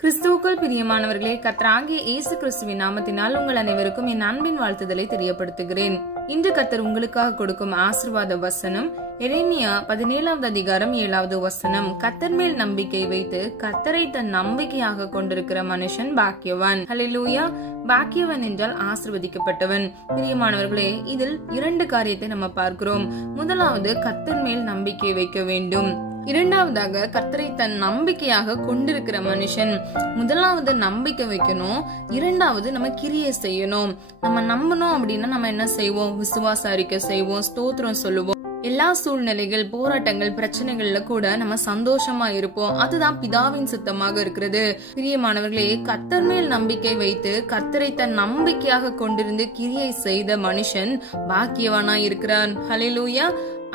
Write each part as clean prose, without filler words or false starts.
கிறிஸ்துவுக்குள் பிரியமானவர்களே, கர்த்தராகிய இயேசு கிறிஸ்துவின் நாமத்தினால் உங்கள் அனைவருக்கும் என் அன்பின் வாழ்த்துதலை தெரியப்படுத்துகிறேன். இன்று கர்த்தர் உங்களுக்காக கொடுக்கும் ஆசீர்வாத வசனம் எரேமியா 17வது அதிகாரம் 7வது வசனம். கர்த்தர் மேல் நம்பிக்கை வைத்து கர்த்தரை தன் நம்பிக்கையாக கொண்டிருக்கிற மனுஷன் பாக்கியவான். ஹல்லேலூயா. பாக்கியவன் என்றால் ஆசீர்வதிக்கப்பட்டவன். பிரியமானவர்களே, இதில் 2 காரியத்தை நம்ம பார்க்கிறோம். முதலாவது, கர்த்தர் மேல் நம்பிக்கை வைக்க வேண்டும். இரண்டாவதாக, கர்த்தரை தன் நம்பிக்கையாக கொண்டிருக்கிற மனுஷன். முதலாவது நம்பிக்கை வைக்கணும், இரண்டாவது நம்ம கிரியை செய்யணும். நம்ம நம்பணும் அப்படின்னா நம்ம என்ன செய்வோம்? விசுவாச அறிக்கை செய்வோம், ஸ்தோத்திரம் சொல்லுவோம். எல்லா சூழ்நிலைகள், போராட்டங்கள், பிரச்சனைகள்ல கூட நம்ம சந்தோஷமா இருப்போம். அதுதான் பிதாவின் சித்தமாக இருக்கிறது. பிரியமானவர்களே, கர்த்தர் மேல் நம்பிக்கை வைத்து கர்த்தரை தன் நம்பிக்கையாக கொண்டிருந்து கிரியை செய்த மனுஷன் பாக்கியவானா இருக்கிறான். ஹல்லேலூயா.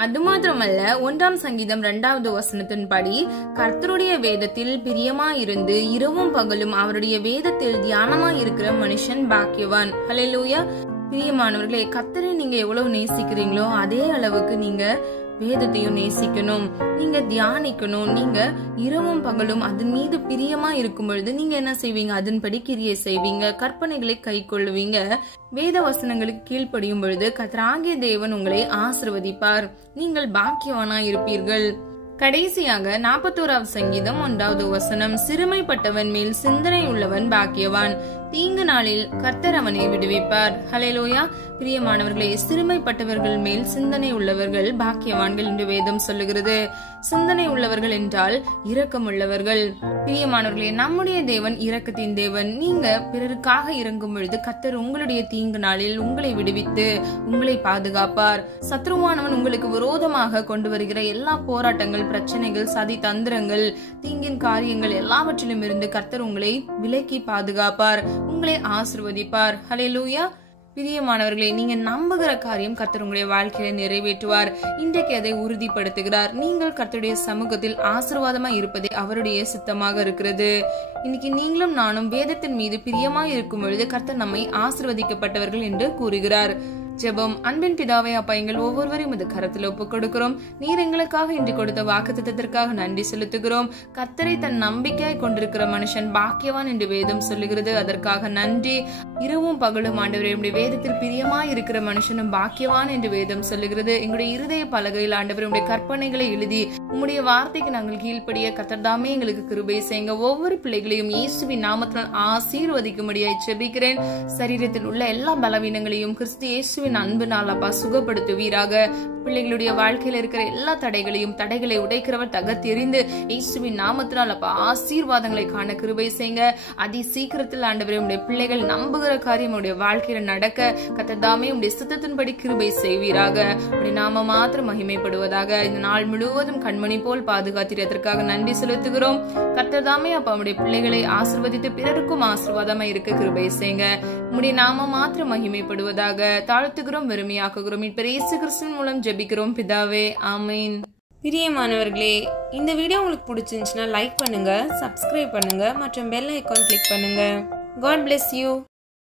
அது மாத்திரமல்ல, 1ஆம் சங்கீதம் 2வது வசனத்தின்படி கர்த்தருடைய வேதத்தில் பிரியமாயிருந்து இரவும் பகலும் அவருடைய வேதத்தில் தியானமாய் இருக்கிற மனுஷன் பாக்கியவான். ஹல்லேலூயா. பிரியமானவர்களே, கர்த்தரை நீங்க எவ்வளவு நேசிக்கிறீங்களோ அதே அளவுக்கு நீங்க வேதத்தையும் நேசிக்கணும், நீங்க தியானிக்கணும். நீங்க இரவும் பகலும் அதன் மீது பிரியமா இருக்கும் பொழுது நீங்க என்ன செய்வீங்க? அதன்படி கிரியை செய்வீங்க, கற்பனைகளை கை கொள்ளுவீங்க. வேத வசனங்களுக்கு கீழ்ப்படியும் பொழுது கர்த்தராகிய தேவன் உங்களை ஆசீர்வதிப்பார். நீங்கள் பாக்கியவானா இருப்பீர்கள். கடைசியாக 41வது சங்கீதம் 1வது வசனம். சிறுமைப்பட்டவன் மேல் சிந்தனை உள்ளவன் பாக்கியவான், தீங்கு நாளில் கர்த்தர் அவனை விடுவிப்பார். ஹல்லேலூயா. பிரியமானவர்களே, சிறுமைப்பட்டவர்கள் மேல் சிந்தனை உள்ளவர்கள் பாக்கியவான்கள் என்று வேதம் சொல்லுகிறது. சிந்தனை உள்ளவர்கள் என்றால் இரக்கம் உள்ளவர்கள். பிரியமானவர்களே, நம்முடைய தேவன் இரக்கத்தின் தேவன். நீங்க பிறருக்காக இறங்கும் பொழுது கர்த்தர் உங்களுடைய தீங்கு நாளில் உங்களை விடுவித்து உங்களை பாதுகாப்பார். சத்ருவானவன் உங்களுக்கு விரோதமாக கொண்டு வருகிற எல்லா போராட்டங்கள், பிரச்சனைகள், சதி தந்திரங்கள், தீங்கின் காரியங்கள் எல்லாவற்றிலும் இருந்து கர்த்தர் உங்களை விலக்கி பாதுகாப்பார், உங்களை ஆசீர்வதிப்பார். ஹல்லேலூயா. பிரியமானவர்களே, நீங்க நம்புகிற காரியம் கர்த்தர் உங்களுடைய வாழ்க்கையில நிறைவேற்றுவார். இன்றைக்கு அதை உறுதிப்படுத்துகிறார். நீங்கள் கர்த்தருடைய சமூகத்தில் ஆசீர்வாதமா இருப்பதே அவருடைய சித்தமாக இருக்கிறது. இன்னைக்கு நீங்களும் நானும் வேதத்தின் மீது பிரியமாய் இருக்கும் பொழுது கர்த்தர் நம்மை ஆசீர்வதிக்கப்பட்டவர்கள் என்று கூறுகிறார். ஜெபம். அன்பின் பிதாவே, அப்பா, எங்கள் ஒவ்வொருவரையும் இது கரத்தில் ஒப்புக் கொடுக்கிறோம். நீர் எங்களுக்காக இன்று கொடுத்த வாக்குத்தத்தத்திற்காக நன்றி செலுத்துகிறோம். கர்த்தரை தன் நம்பிக்கையாய் கொண்டிருக்கிற மனுஷன் பாக்கியவான் என்று வேதம் சொல்லுகிறது. அதற்காக நன்றி. இரவும் பகலும் ஆண்டவரே, உம்முடைய வேதத்தில் பிரியமாய் இருக்கிற மனுஷனும் பாக்கியவான் என்று வேதம் சொல்லுகிறது. எங்களுடைய இருதய பலகையில் ஆண்டவரே உம்முடைய கற்பனைகளை எழுதி உம்முடைய வார்த்தைக்கு நாங்கள் கீழ்ப்படிய கர்த்தர் தாமே எங்களுக்கு கிருபை செய்யுங்க. ஒவ்வொரு பிள்ளைகளையும் இயேசுவின் நாமத்தினால் ஆசீர்வதிக்கும்படியாய் ஜெபிக்கிறேன். சரீரத்தில் உள்ள எல்லா பலவீனங்களையும் கிறிஸ்து இயேசு அன்பினால் அப்பா சுகப்படுத்துவீராக. பிள்ளைகளுடைய வாழ்க்கையில இருக்கிற எல்லா தடைகளை உடைக்கிறவர் தகர்த்தெறிந்து இயேசுவின் நாமத்தினால் அப்பா ஆசீர்வாதங்களை காண கிருபை செய்யுங்க. அதி சீக்கிரத்தில் ஆண்டவரே உடைய பிள்ளைகள் நம்புகிற காரியம் உடைய வாழ்க்கையில நடக்க கர்த்தர் தாமே உடைய சித்தத்தின்படி கிருபை செய்வீராக. உடைய நாம மாத்திரம் மகிமைப்படுவதாக. இந்த நாள் முழுவதும் கண்மணி போல் பாதுகாத்திரதற்காக நன்றி செலுத்துகிறோம். கர்த்தர் தாமே அப்பா உடைய பிள்ளைகளை ஆசீர்வதித்து பிறருக்கும் ஆசீர்வாதமா இருக்க கிருபை செய்யுங்க. உடைய நாம மாத்திரம் மகிமைப்படுவதாக. தாழ்த்துகிறோம், வெறுமையாக்குகிறோம். இப்ப இயேசு கிறிஸ்துவின் மூலம் ஜெபிக்கிறோம் பிதாவே, ஆமென். பிரியமானவர்களே, இந்த வீடியோ உங்களுக்கு பிடிச்சிருந்துச்சுன்னா லைக் பண்ணுங்க, சப்ஸ்கிரைப் பண்ணுங்க மற்றும் பெல் ஐகான் கிளிக் பண்ணுங்க. God bless you.